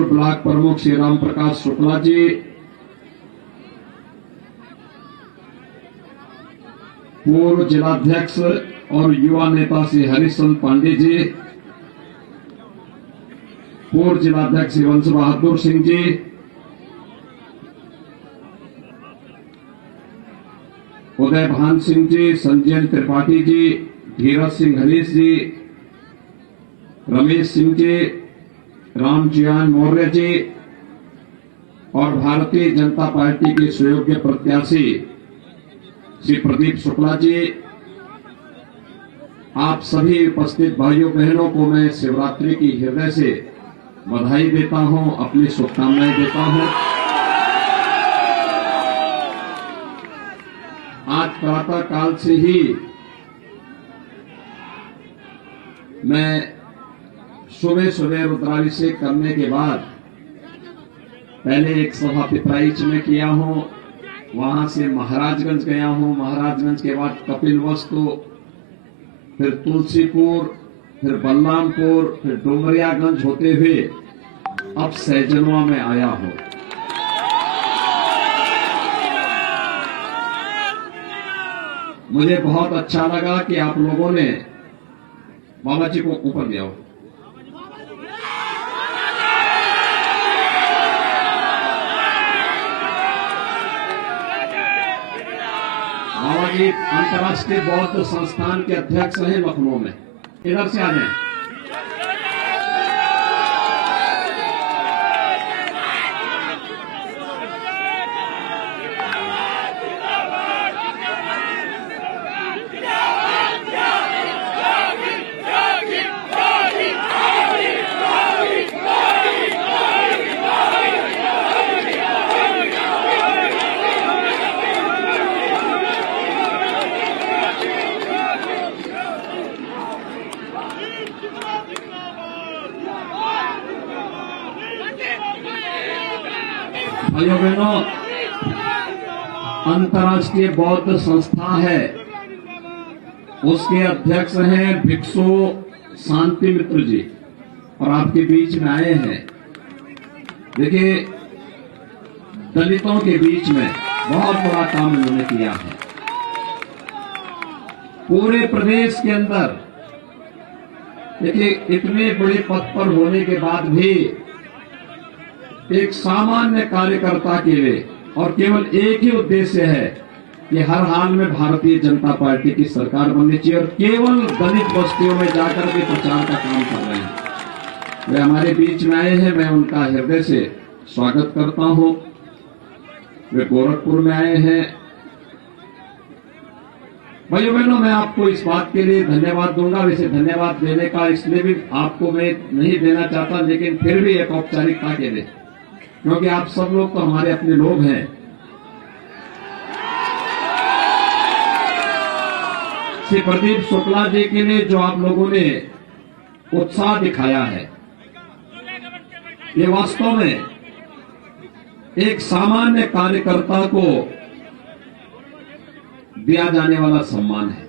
पूर्व ब्लॉक प्रमुख श्री राम प्रकाश शुक्ला जी, पूर्व जिलाध्यक्ष और युवा नेता श्री हरिश्चंद्र पांडे जी, पूर्व जिलाध्यक्ष श्री वंश बहादुर सिंह जी, उदय भान सिंह जी, संजय त्रिपाठी जी, धीरज सिंह हरीश जी, रमेश सिंह जी, रामजियान मौर्य जी और भारतीय जनता पार्टी के सुयोग्य प्रत्याशी श्री प्रदीप शुक्ला जी, आप सभी उपस्थित भाइयों बहनों को मैं शिवरात्रि की हृदय से बधाई देता हूं, अपनी शुभकामनाएं देता हूं। आज प्रातः काल से ही मैं सुबह सुबह रुद्राभिषेक करने के बाद पहले एक सभा पिपराइच में किया हूं, वहां से महाराजगंज गया हूं, महाराजगंज के बाद कपिलवस्तु, फिर तुलसीपुर, फिर बलरामपुर, फिर डुमरियागंज होते हुए अब सहजनवा में आया हूं। मुझे बहुत अच्छा लगा कि आप लोगों ने बाबा जी को ऊपर दिया हो। बाबा जी अंतर्राष्ट्रीय बौद्ध संस्थान के अध्यक्ष हैं लखनऊ में, इधर से आ जाए। भाइयों बहनों, अंतर्राष्ट्रीय बौद्ध संस्था है, उसके अध्यक्ष हैं भिक्षु शांति मित्र जी और आपके बीच में आए हैं। देखिए, दलितों के बीच में बहुत बड़ा काम उन्होंने किया है। पूरे प्रदेश के अंदर देखिए, इतने बड़े पद पर होने के बाद भी एक सामान्य कार्यकर्ता के लिए और केवल एक ही उद्देश्य है कि हर हाल में भारतीय जनता पार्टी की सरकार बननी चाहिए और केवल दलित बस्तियों में जाकर के प्रचार का काम कर रहे हैं। वे हमारे बीच में आए हैं, मैं उनका हृदय से स्वागत करता हूं। वे गोरखपुर में आए हैं। भाइयों बहनों, मैं आपको इस बात के लिए धन्यवाद दूंगा। वैसे धन्यवाद देने का इसलिए भी आपको मैं नहीं देना चाहता, लेकिन फिर भी एक औपचारिकता के लिए, क्योंकि आप सब लोग तो हमारे अपने लोग हैं। श्री प्रदीप शुक्ला जी के लिए जो आप लोगों ने उत्साह दिखाया है, ये वास्तव में एक सामान्य कार्यकर्ता को दिया जाने वाला सम्मान है।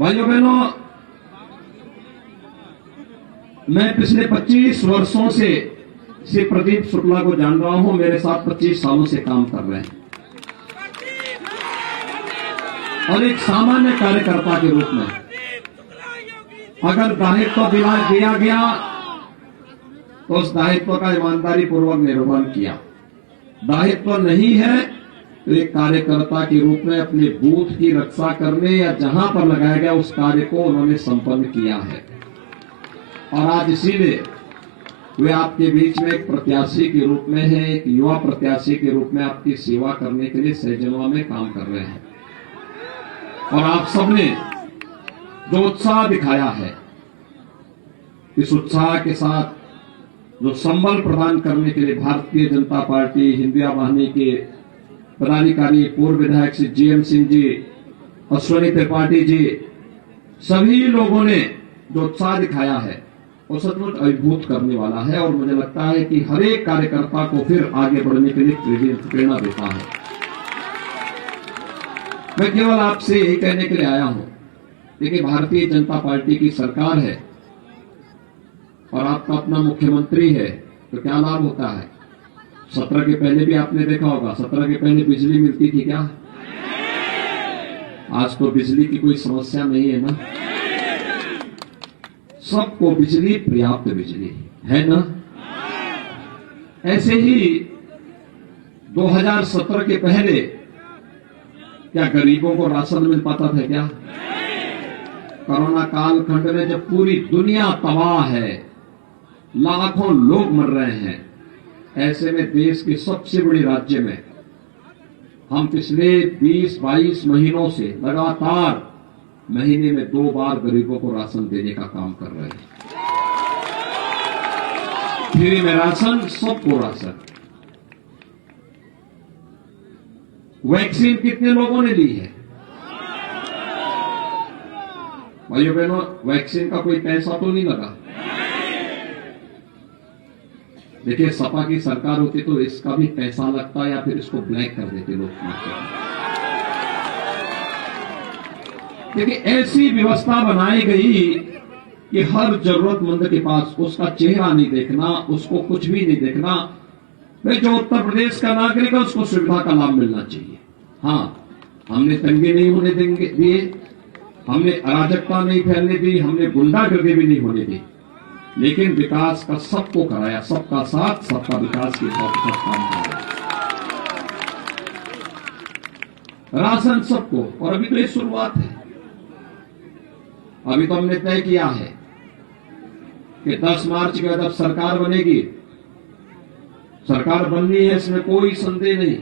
भाइयों बहनों, मैं पिछले 25 वर्षों से श्री प्रदीप शुक्ला को जान रहा हूं, मेरे साथ 25 सालों से काम कर रहे हैं और एक सामान्य कार्यकर्ता के रूप में अगर दायित्व दिया गया तो उस दायित्व का ईमानदारी पूर्वक निर्वहन किया। दायित्व नहीं है तो एक कार्यकर्ता के रूप में अपने बूथ की रक्षा करने या जहां पर लगाया गया उस कार्य को उन्होंने संपन्न किया है। और आज इसीलिए वे आपके बीच में एक प्रत्याशी के रूप में है, एक युवा प्रत्याशी के रूप में आपकी सेवा करने के लिए सहजनवा में काम कर रहे हैं। और आप सबने जो उत्साह दिखाया है, इस उत्साह के साथ जो संबल प्रदान करने के लिए भारतीय जनता पार्टी हिंदुया वाहिनी के पदाधिकारी पूर्व विधायक श्री जीएम सिंह जी, अश्विनी त्रिपाठी जी, सभी लोगों ने जो उत्साह दिखाया है वो सचमुच अभिभूत करने वाला है और मुझे लगता है कि हर एक कार्यकर्ता को फिर आगे बढ़ने के लिए प्रेरणा देता है। मैं केवल आपसे यही कहने के लिए आया हूं, देखिए, भारतीय जनता पार्टी की सरकार है और आपका अपना मुख्यमंत्री है, तो क्या लाभ होता है? 17 के पहले भी आपने देखा होगा, 17 के पहले बिजली मिलती थी क्या? आज तो बिजली की कोई समस्या नहीं है ना, सबको बिजली, पर्याप्त बिजली है ना। ऐसे ही 2017 के पहले क्या गरीबों को राशन मिल पाता था क्या? कोरोना कालखंड में जब पूरी दुनिया तबाह है, लाखों लोग मर रहे हैं, ऐसे में देश के सबसे बड़े राज्य में हम पिछले 20-22 महीनों से लगातार महीने में 2 बार गरीबों को राशन देने का काम कर रहे हैं। फ्री में राशन, सबको राशन। वैक्सीन कितने लोगों ने ली है? भाइयों बहनों, वैक्सीन का कोई पैसा तो नहीं लगा। देखिए, सपा की सरकार होती तो इसका भी पैसा लगता या फिर इसको ब्लैक कर देते लोग। देखिए, ऐसी व्यवस्था बनाई गई कि हर जरूरतमंद के पास उसका चेहरा नहीं देखना, उसको कुछ भी नहीं देखना। भाई, जो उत्तर प्रदेश का नागरिक है उसको सुविधा का लाभ मिलना चाहिए। हाँ, हमने तंगे नहीं होने दिए, हमने अराजकता नहीं फैलने दी, हमने गुंडागर्दी भी नहीं होने दी, लेकिन विकास का सबको कराया, सबका साथ सबका विकास के साथ काम कराया। राशन सबको, और अभी तो ये शुरुआत है। अभी तो हमने तय किया है कि 10 मार्च के बाद अब सरकार बनेगी। सरकार बननी है, इसमें कोई संदेह नहीं,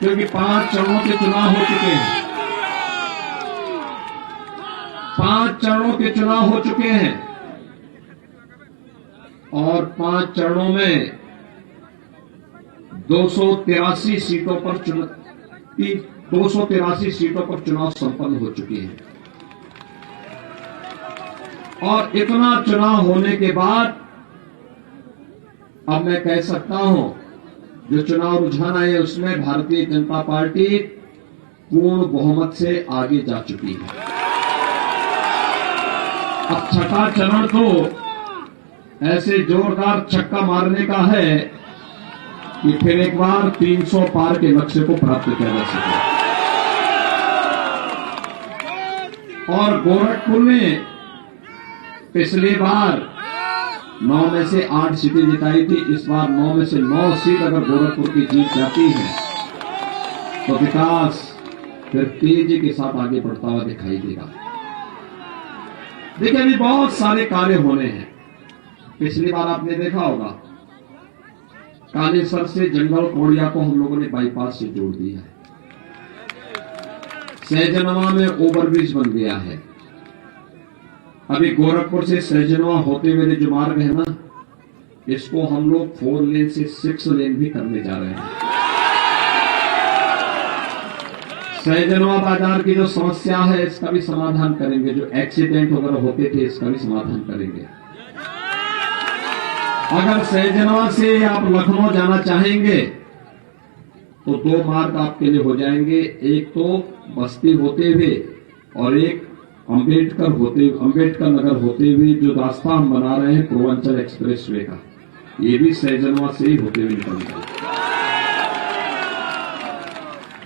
क्योंकि 5 चरणों के चुनाव हो चुके हैं। 5 चरणों के चुनाव हो चुके हैं और 5 चरणों में 283 सीटों पर चुनाव संपन्न हो चुके हैं। और इतना चुनाव होने के बाद अब मैं कह सकता हूं, जो चुनाव रुझान आए उसमें भारतीय जनता पार्टी पूर्ण बहुमत से आगे जा चुकी है। अब छठा चरण तो ऐसे जोरदार छक्का मारने का है कि फिर एक बार 300 पार के लक्ष्य को प्राप्त किया जा सके। और गोरखपुर में पिछली बार 9 में से 8 सीटें जिताई थी, इस बार 9 में से 9 सीट अगर गोरखपुर की जीत जाती है तो विकास फिर तेजी के साथ आगे बढ़ता हुआ दिखाई देगा। देखिए, अभी बहुत सारे कार्य होने हैं। पिछली बार आपने देखा होगा, कालेसर से जंगल कोड़िया को हम लोगों ने बाईपास से जोड़ दिया है। सहजनवा में ओवरब्रिज बन गया है। अभी गोरखपुर से सहजनवा होते हुए जो मार्ग है ना, इसको हम लोग 4 लेन से 6 लेन भी करने जा रहे हैं। सहजनवा बाजार की जो समस्या है इसका भी समाधान करेंगे, जो एक्सीडेंट वगैरह होते थे इसका भी समाधान करेंगे। अगर सहजनवा से आप लखनऊ जाना चाहेंगे तो 2 मार्ग आपके लिए हो जाएंगे, एक तो बस्ती होते हुए और एक अंबेडकर नगर होते हुए जो रास्ता हम बना रहे हैं पूर्वांचल एक्सप्रेसवे का, ये भी सहजनवा से ही होते हुए निकलेगा।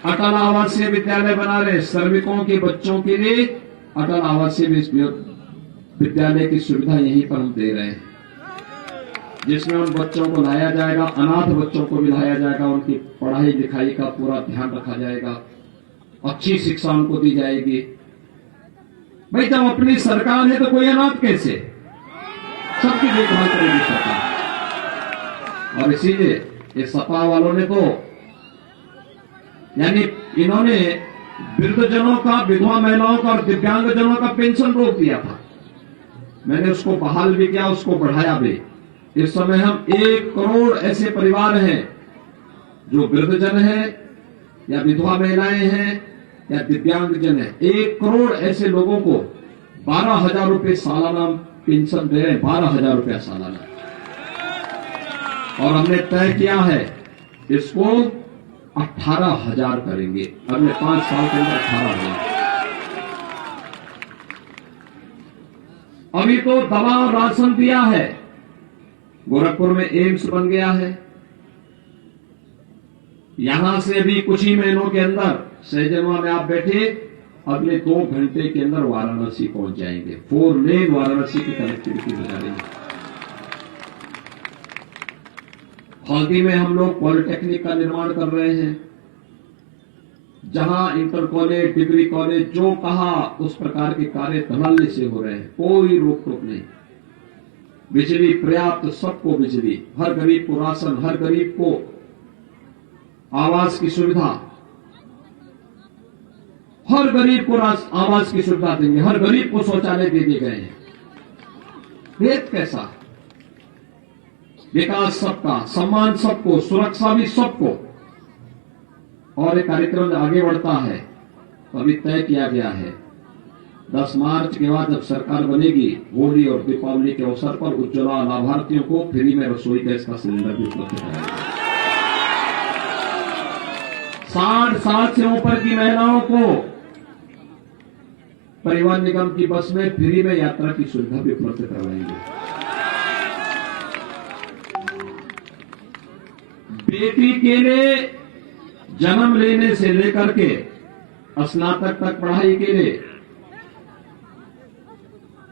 अटल आवासीय विद्यालय बना रहे, श्रमिकों के बच्चों के लिए अटल आवासीय विद्यालय की सुविधा यहीं पर हम दे रहे हैं, जिसमें उन बच्चों को लाया जाएगा, अनाथ बच्चों को भी लाया जाएगा, उनकी पढ़ाई लिखाई का पूरा ध्यान रखा जाएगा, अच्छी शिक्षा उनको दी जाएगी। भाई, जब अपनी सरकार है तो कोई अनाथ कैसे? सबकी देखभाल करेगी सरकार। और इसीलिए ये सपा वालों ने तो, यानी इन्होंने वृद्धजनों का, विधवा महिलाओं का और दिव्यांगजनों का पेंशन रोक दिया था। मैंने उसको बहाल भी किया, उसको बढ़ाया भी। इस समय हम 1 करोड़ ऐसे परिवार हैं जो वृद्धजन हैं या विधवा महिलाएं हैं या दिव्यांगजन है, 1 करोड़ ऐसे लोगों को 12,000 रुपये सालाना पेंशन दे रहे हैं, 12,000 रुपया सालाना। और हमने तय किया है इसको 18,000 करेंगे, अगले 5 साल के अंदर 18,000। अभी तो दवा और राशन दिया है, गोरखपुर में एम्स बन गया है। यहां से भी कुछ ही महीनों के अंदर सहजनवा में आप बैठे, अगले 2 घंटे के अंदर वाराणसी पहुंच जाएंगे। 4 लेन वाराणसी की कनेक्टिविटी हो जाएगी। हल्दी में हम लोग पॉलिटेक्निक का निर्माण कर रहे हैं, जहां इंटर कॉलेज, डिग्री कॉलेज, जो कहा उस प्रकार के कार्य धड़ल्ले से हो रहे हैं, कोई रोक टोक नहीं। बिजली पर्याप्त, सबको बिजली, हर गरीब को राशन, हर गरीब को आवास की सुविधा, हर गरीब को आवास की सुविधा देंगे, हर गरीब को शौचालय दे दिए गए हैं। भेद कैसा? विकास सबका, सम्मान सबको, सुरक्षा भी सबको। और एक कार्यक्रम आगे बढ़ता है तो अभी तय किया गया है 10 मार्च के बाद जब सरकार बनेगी, होली और दीपावली के अवसर पर उज्ज्वला लाभार्थियों को फ्री में रसोई गैस का सिलेंडर भी उपलब्ध कराएगा। 60 साल से ऊपर की महिलाओं को परिवहन निगम की बस में फ्री में यात्रा की सुविधा भी उपलब्ध करवाएंगे। बेटी के लिए जन्म लेने से लेकर के स्नातक तक पढ़ाई के लिए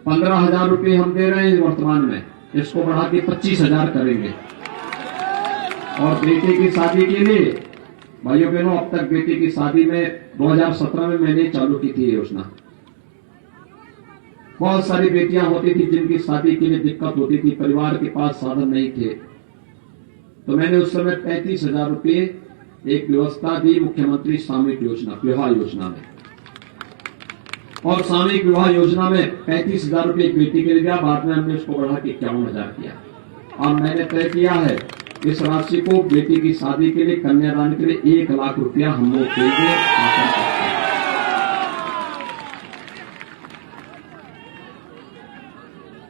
15,000 रुपये हम दे रहे हैं वर्तमान में, इसको बढ़ा के 25,000 करेंगे। और बेटी की शादी के लिए भाइयों बहनों, अब तक बेटी की शादी में 2017 में मैंने चालू की थी योजना। बहुत सारी बेटियां होती थी जिनकी शादी के लिए दिक्कत होती थी, परिवार के पास साधन नहीं थे, तो मैंने उस समय 35,000 रुपये एक व्यवस्था दी मुख्यमंत्री सामूहिक योजना, विवाह योजना में। और सामूहिक विवाह योजना में 35,000 रुपये एक बेटी के लिए दिया, बाद में हमने उसको बढ़ा के 51,000 किया। और मैंने तय किया है इस राशि को बेटी की शादी के लिए, कन्यादान के लिए 1 लाख रुपया हम लोग देंगे।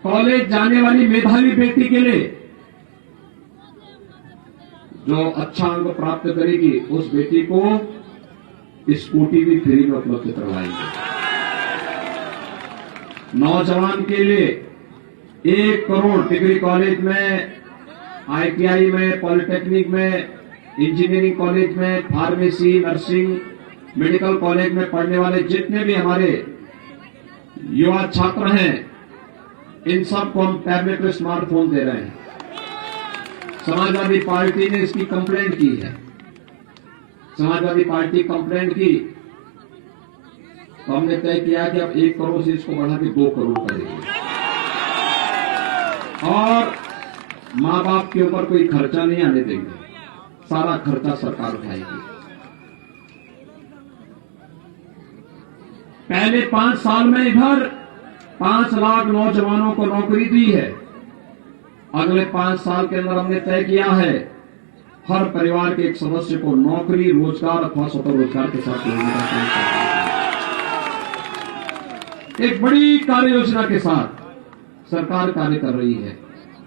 कॉलेज जाने वाली मेधावी बेटी के लिए जो अच्छा अंक प्राप्त करेगी उस बेटी को स्कूटी भी फ्री में उपलब्ध करवाएंगे। नौजवान के लिए 1 करोड़ डिग्री कॉलेज में, आईटीआई में, पॉलिटेक्निक में, इंजीनियरिंग कॉलेज में, फार्मेसी, नर्सिंग, मेडिकल कॉलेज में पढ़ने वाले जितने भी हमारे युवा छात्र हैं, इन सबको हम टैबलेट और स्मार्टफोन दे रहे हैं। समाजवादी पार्टी ने इसकी कंप्लेंट की है, समाजवादी पार्टी कंप्लेंट की तो हमने तय किया कि अब 1 करोड़ से इसको बढ़ा के 2 करोड़ करेंगे। और मां बाप के ऊपर कोई खर्चा नहीं आने देंगे, सारा खर्चा सरकार उठाएगी। पहले 5 साल में इधर 5 लाख नौजवानों को नौकरी दी है। अगले 5 साल के अंदर हमने तय किया है हर परिवार के एक सदस्य को नौकरी, रोजगार अथवा स्वतः रोजगार के साथ जोड़ने का काम करना है। एक बड़ी कार्य योजना के साथ सरकार कार्य कर रही है।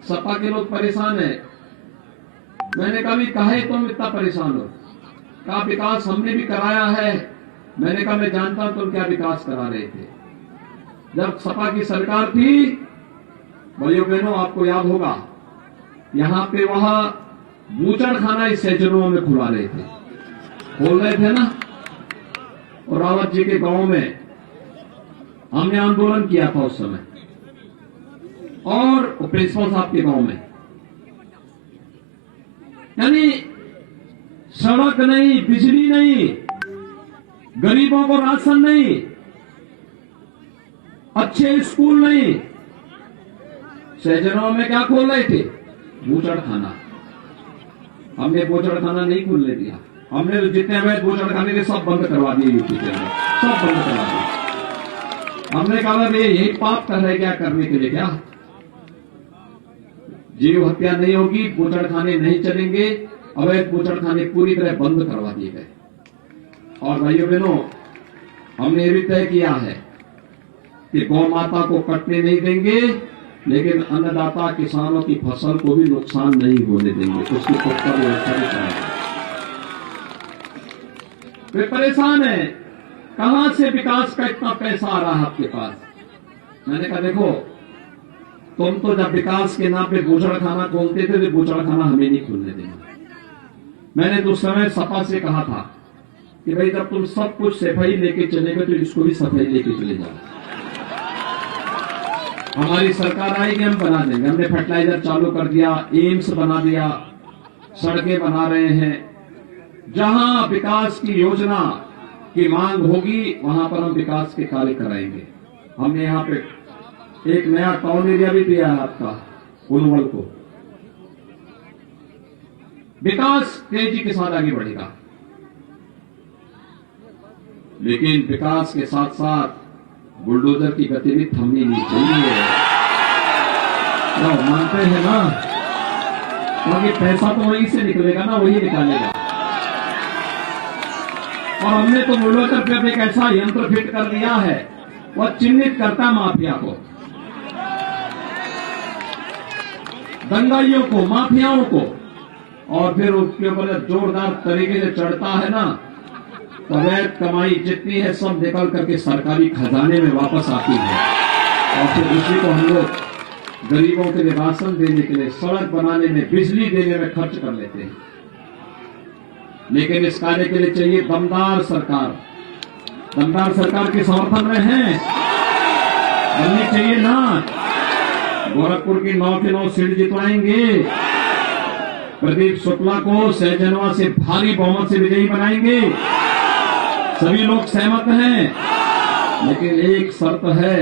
सपा के लोग परेशान हैं। मैंने कहा भी काहे तुम इतना परेशान हो? कहा विकास हमने भी कराया है। मैंने कहा मैं जानता हूं तुम क्या विकास करा रहे थे। जब सपा की सरकार थी, भाइयों बहनों आपको याद होगा, यहां पे वहां बूचड़खाना इस सहजनवा में खुला रहे थे, खोल रहे थे ना। और रावत जी के गांव में हमने आंदोलन किया था उस समय, और प्रिंसिपल साहब के गांव में। यानी सड़क नहीं, बिजली नहीं, गरीबों को राशन नहीं, अच्छे स्कूल नहीं। सहजनवा में क्या खोल रहे थे? बूचड़खाना। हमने बूचड़खाना नहीं खोलने दिया। हमने तो जितने अवैध बूचड़खाने थे सब बंद करवा दिए यूपी के अंदर, सब बंद करवा दिए। हमने कहा यही पाप कर रहे क्या करने के लिए? क्या जीव हत्या नहीं होगी, बूचड़खाने नहीं चलेंगे, अवैध बूचड़खाने पूरी तरह बंद करवा दिए गए। और भाइयों बहनों, हमने ये भी तय किया है कि गौ माता को कटने नहीं देंगे, लेकिन अन्नदाता किसानों की फसल को भी नुकसान नहीं होने देंगे, उसकी पुख्ता व्यवस्था भी करेंगे। वे परेशान है, कहां से विकास का इतना पैसा आ रहा है आपके पास? मैंने कहा देखो, तुम तो जब विकास के नाम पे बूचड़ खाना खोलते थे तो बूचड़ खाना हमें नहीं खोलने देना। मैंने तो उस समय सपा से कहा था कि भाई जब तुम सब कुछ सफाई लेके चलेगे तो इसको भी सफाई लेके चले जाओ। हमारी सरकार आएगी, हम बना देंगे। हमने फर्टिलाइजर चालू कर दिया, एम्स बना दिया, सड़कें बना रहे हैं। जहां विकास की योजना की मांग होगी वहां पर हम विकास के कार्य कराएंगे। हमने यहाँ पे एक नया टाउन एरिया भी दिया है आपका उनवल को। विकास तेजी के साथ आगे बढ़ेगा, लेकिन विकास के साथ साथ बुलडोजर की गति भी थमनी नहीं चाहिए। तो मानते हैं ना, क्योंकि पैसा तो वहीं से निकलेगा ना, वही निकालेगा। और हमने तो बुलडोजर पे एक ऐसा यंत्र फिट कर दिया है, वह चिन्हित करता माफिया को, दंगाइयों को, माफियाओं को, और फिर उसके ऊपर जोरदार तरीके से चढ़ता है ना, तो अवैध कमाई जितनी है सब निकल करके सरकारी खजाने में वापस आती है। और फिर उसी को हम लोग गरीबों के लिए राशन देने के लिए, सड़क बनाने में, बिजली देने में खर्च कर लेते हैं। लेकिन इस कार्य के लिए चाहिए दमदार सरकार। दमदार सरकार के समर्थन में है, बननी चाहिए ना। गोरखपुर की 9 के 9 सीट जितवाएंगे। प्रदीप शुक्ला को सहजनवा से भारी बहुमत से विजयी बनाएंगे। सभी लोग सहमत हैं, लेकिन एक शर्त है।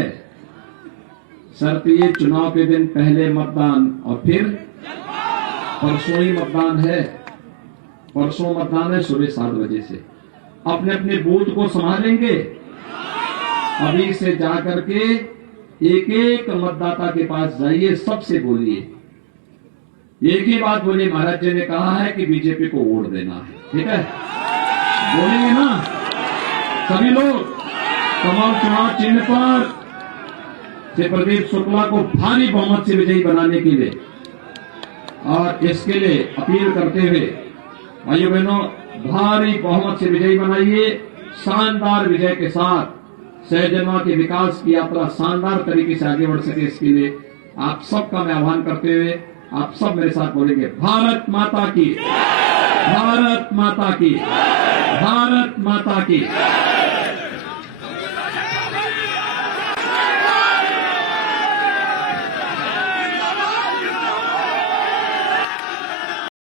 शर्त ये, चुनाव के दिन पहले मतदान और फिर परसों ही मतदान है। परसों मतदान है सुबह 7 बजे से। अपने अपने बूथ को संभालेंगे। अभी से जाकर के एक एक मतदाता के पास जाइए, सबसे बोलिए, एक ही बात बोलिए, महाराज जी ने कहा है कि बीजेपी को वोट देना है। ठीक है, बोलेंगे ना सभी लोग। कमल चुनाव चिन्ह पर से प्रदीप शुक्ला को भारी बहुमत से विजयी बनाने के लिए, और इसके लिए अपील करते हुए भाइयों बहनों, भारी बहुमत से विजयी बनाइए। शानदार विजय के साथ सहजनवा के विकास की यात्रा शानदार तरीके से आगे बढ़ सके, इसके लिए आप सबका मैं आह्वान करते हुए आप सब मेरे साथ बोलेंगे, भारत माता की, भारत माता की, भारत माता की।